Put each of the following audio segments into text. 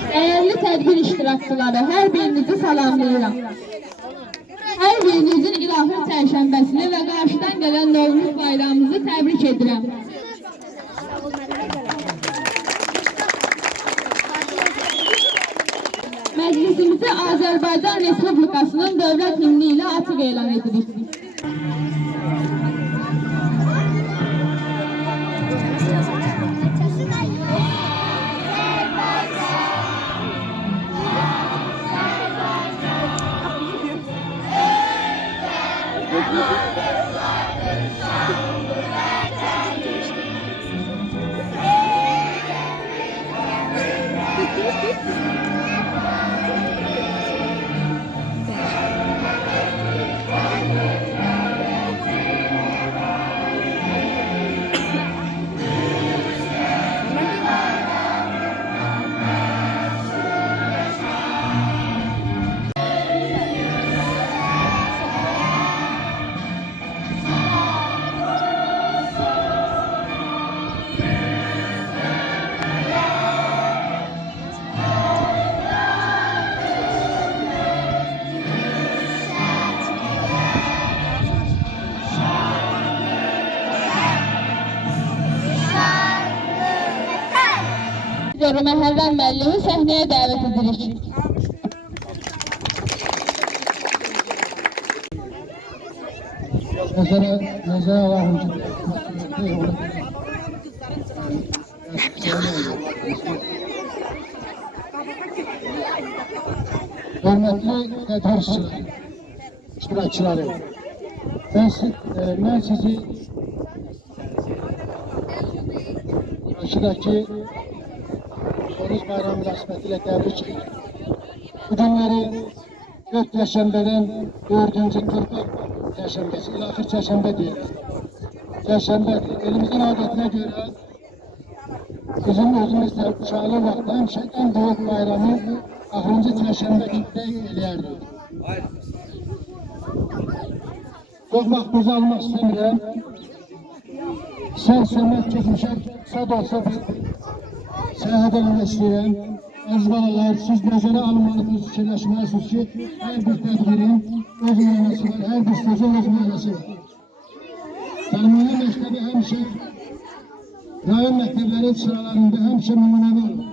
Değerli tədbir iştirakçıları, hər birinizi salamlayıram. Hər birinizin ilahi çərşənbəsini və qarşıdan gələn Novruz bayramımızı təbrik edirəm. Məclisimizi Azərbaycan Respublikasının dövlət himni ilə açıq elan edirik. Məhərrəm müəllimi səhnəyə dəvət edirik. Nəzərə alalım ki, hörmətli tədbirçilər, iştirakçıları, mən sizi qarşıdakı Novruz bayramı münasibətilə təbrik edirəm. Bu günləri 4 Çərşənbədən 4-cü Qırpıq Çərşənbəsi, ilaxır Çərşənbə deyilir. Çərşənbədir. Elimizin adətinə görə bizim özümüz də uşaqlı vaxtda həmişə ən böyük bayramı axırıncı Çərşənbə günündə eləyərdik. Çox vaxtınızı almaq istəmirəm. Sən söhbət keçmişə sad olsa bir səyahət eləmək istəyirəm. Əziz balalar, siz nəzərə almalısınız, fikirləşməlisiniz ki, hər bir tədbirin öz mənası var, hər bir sözün öz mənası var. Tanrılı məktəbi həmişə, rayon məktəblərin sıralarında həmişə nümunəvi olur.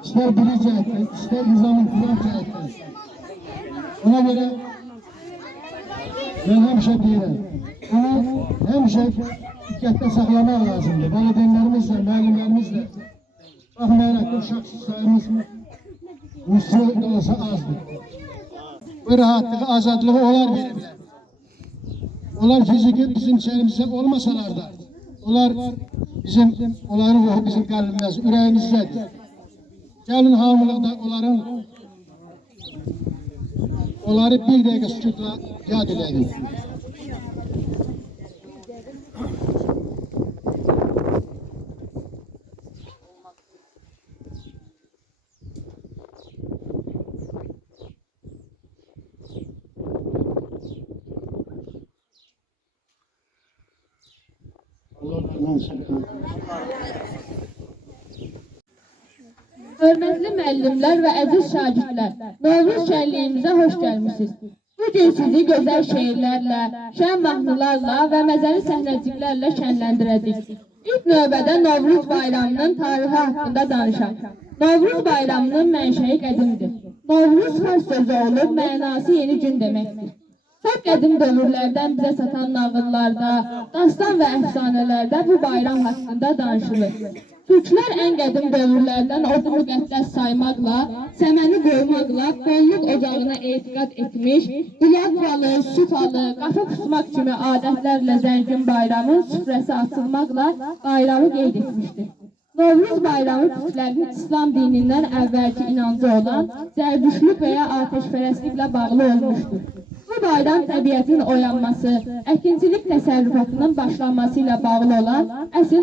İstər biri cəhətdən, istər nizam-intizam cəhətdən. Ona görə mən həmişə deyirəm, bunu həmişə diqqətdə saxlamaq lazımdır. Valideynlərimizlə, müəllimlərimizlə. Baxmayaraq ki, uşaq sayımız müsbət olsa azdır. Bu rahatlığı, azadlığı onlar verirlər. Onlar fiziki bizim içərimizdə olmasalar da, onların ruhu bizim qəlbimizdə, ürəyimizdədir. Gəlin hamılıqda onları bir dəqiqə sükutla yad edək. Hörmətli müəllimlər və əziz şagirdlər, Novruz şənliyimizə xoş gəlmişsiniz. Bu gün sizi gözəl şeirlərlə, şən mahnılarla və məzəli səhnəciklərlə şənləndirəcək. İlk növbədə Novruz bayramının tarixi haqqında danışaq. Novruz bayramının mənşəyi qədimdir. Novruz fars sözü olub, mənası yeni gün deməkdir. Çox qədim dövrlərdən bizə satan nağıllarda, dastan və əfsanələrdə bu bayram haqqında danışılır. Türklər ən qədim dövrlərdən odu müqəddəs saymaqla, səməni qoymaqla, qonluq ocağına etiqad etmiş, bulaq falı, su falı, qapı pusmaq kimi adətlərlə zəngin bayramın süfrəsi açılmaqla bayramı qeyd etmişdir. Novruz bayramı türklərin İslam dinindən əvvəlki inancı olan zərdüştlük və ya ateşpərəstliklə bağlı olmuşdur. Bu bayram təbiətin oyanması, əkinçilik təsərrüfatının başlanması ilə bağlı olan əsl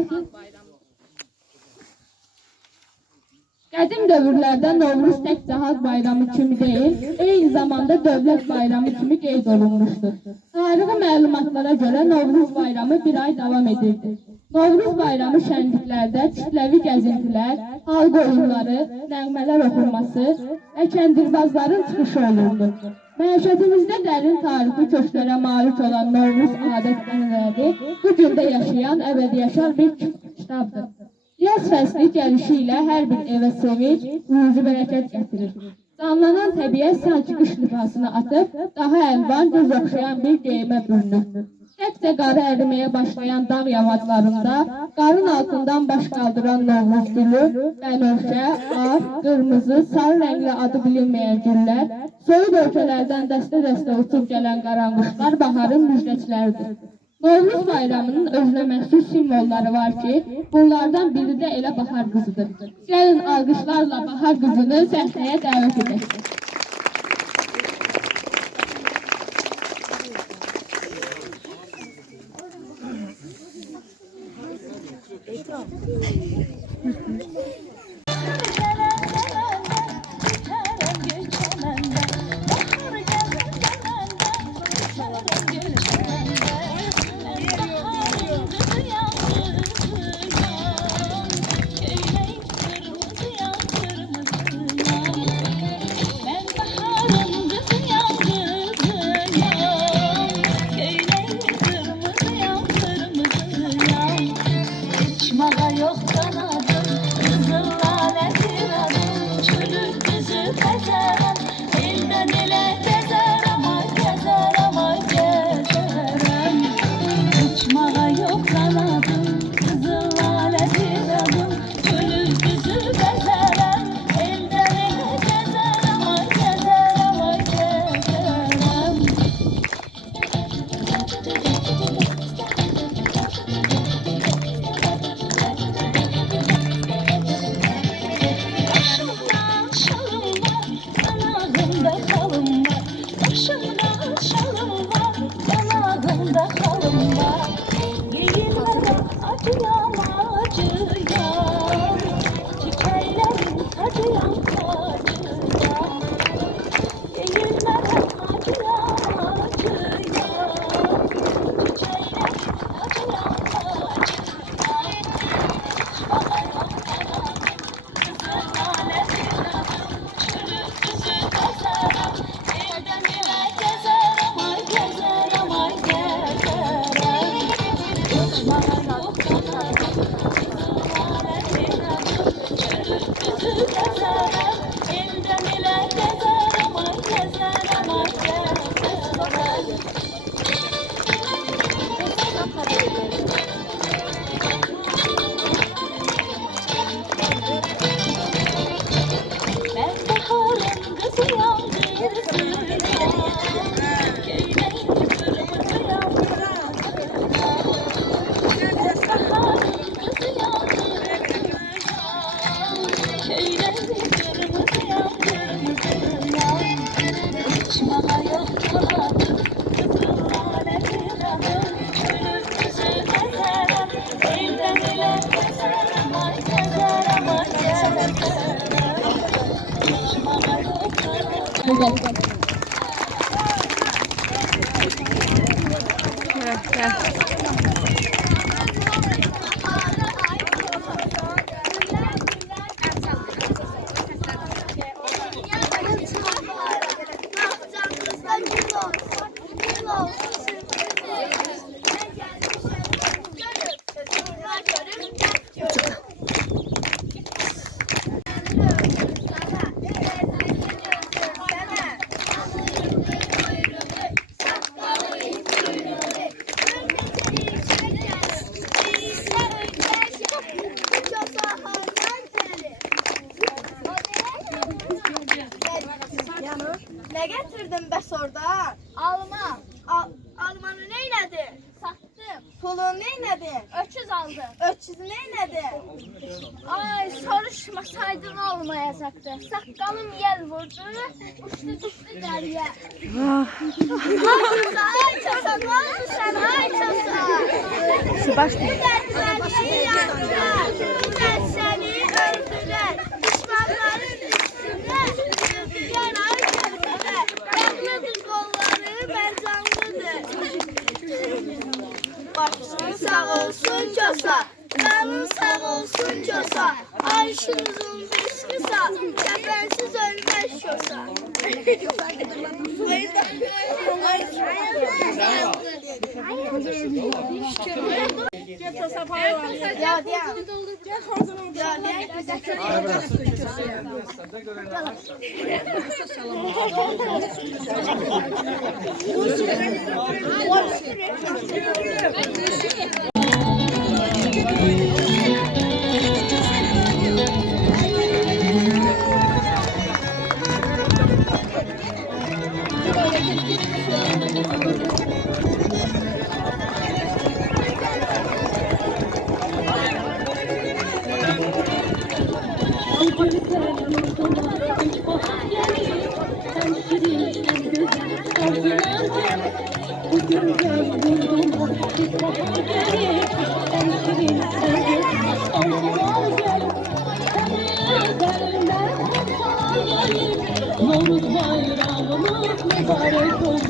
qədim dövrlərdə Novruz tək cahat bayramı kimi deyil, eyni zamanda dövlət bayramı kimi qeyd olunmuşdur. Aldığı məlumatlara görə Novruz bayramı bir ay davam edirdi. Novruz bayramı şənliklərdə kütləvi gəzintilər, halq oyunları, nəğmələr oxunması və kəndirbazların çıxışı olurdu. Məişətimizdə dərin tarixi köklərə malik olan Novruz adət-ənənələri bu gündə yaşayan əbədiləşən bir kitabdır. Yaz fəsli gəlişi ilə hər bir evə sevinç, ruzi bərəkət gətirir. Canlanan təbiət sanki qış libasını atıb, daha əlvan, göz oxşayan bir geyimə bürünür. Tək-tə qarı əriməyə başlayan dağ yamaclarında, qarın altından baş qaldıran Novruz gülü, bənövşə, ağ, qırmızı, sarı rəngli adı bilinməyən güllər, soyuq ölkələrdən dəstə-dəstə uçub gələn qaranquşlar baharın müjdəçiləridir. Novruz bayramının özünə məxsus simvolları var ki, bunlardan biri də elə bahar qızıdır. Gəlin alqışlarla bahar qızını səhnəyə dəvət edək. Ne getirdin be sorda? Alma. Almanı neynedin? Sattım. Pulunu neynedin? Öküz aldım. Öküzü neynedin? Ay soruşmasaydın olmayacaktı. Sakalım yel vurdu. Uçtu düştü derye. Ay çasa ne oldu sen? Ay çasa. Şu baş mı? Seni öldüler. Düşmanların üstüne. Yürüyen ay köprüde. Yaklıdır kolları mercanlıdır. Arşınızın beş kısa, kefensiz ölmez şosa. Novruz bayramımız mübarek olsun.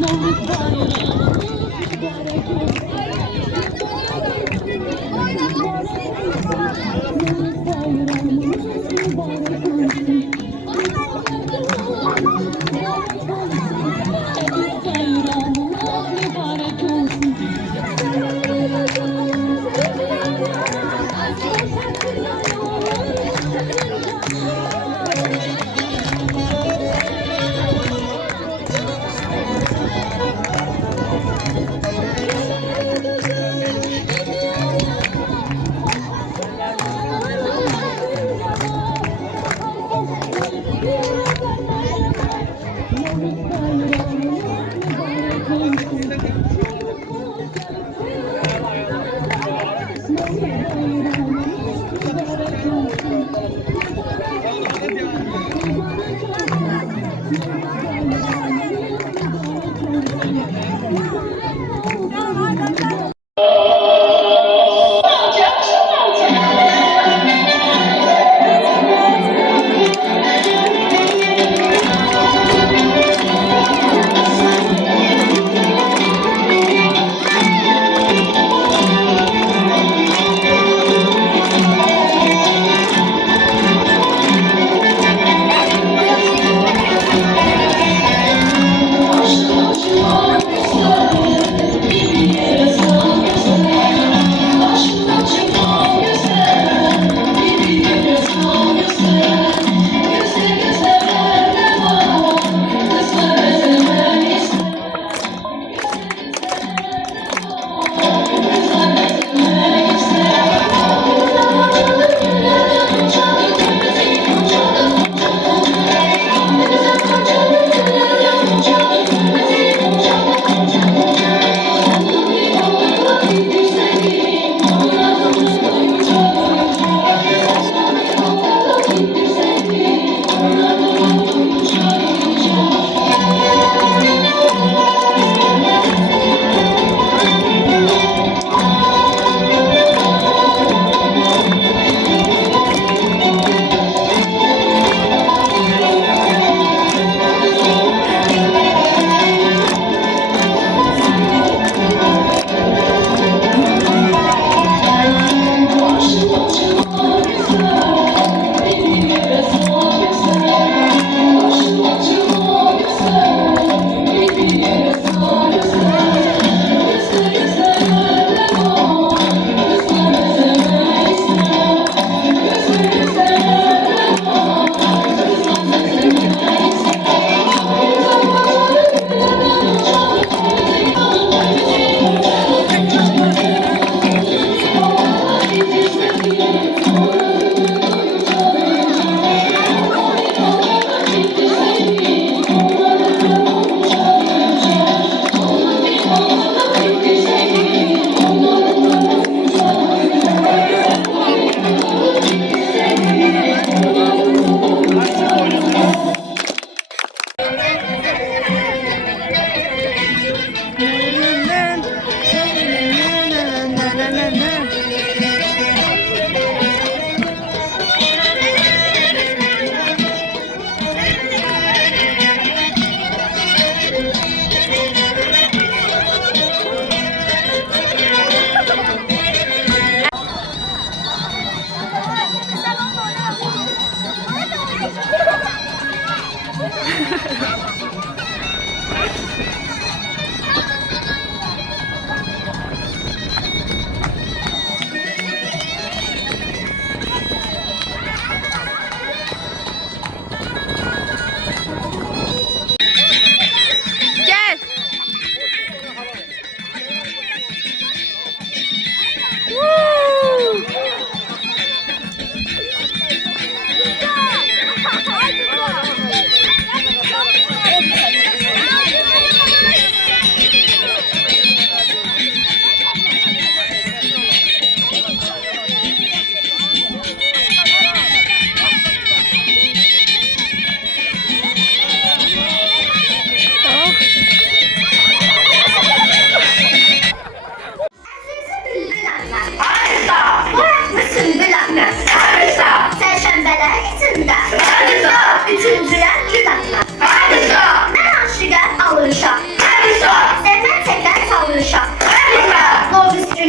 Novruz bayramımız mübarek olsun. Novruz bayramımız mübarek olsun.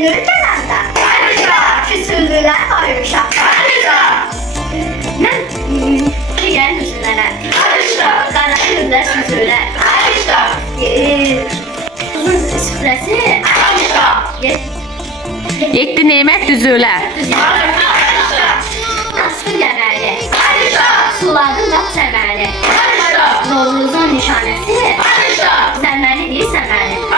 Günür gələndə küsüldülər ayrışa. Mən digər üzülərə qara üzlər süzülər. Uzun süfrəsi 7 nemət düzülər. Nasıl gəməli? Suladın lap səməli. Novruzun nişanəsi səməli deyil səməli.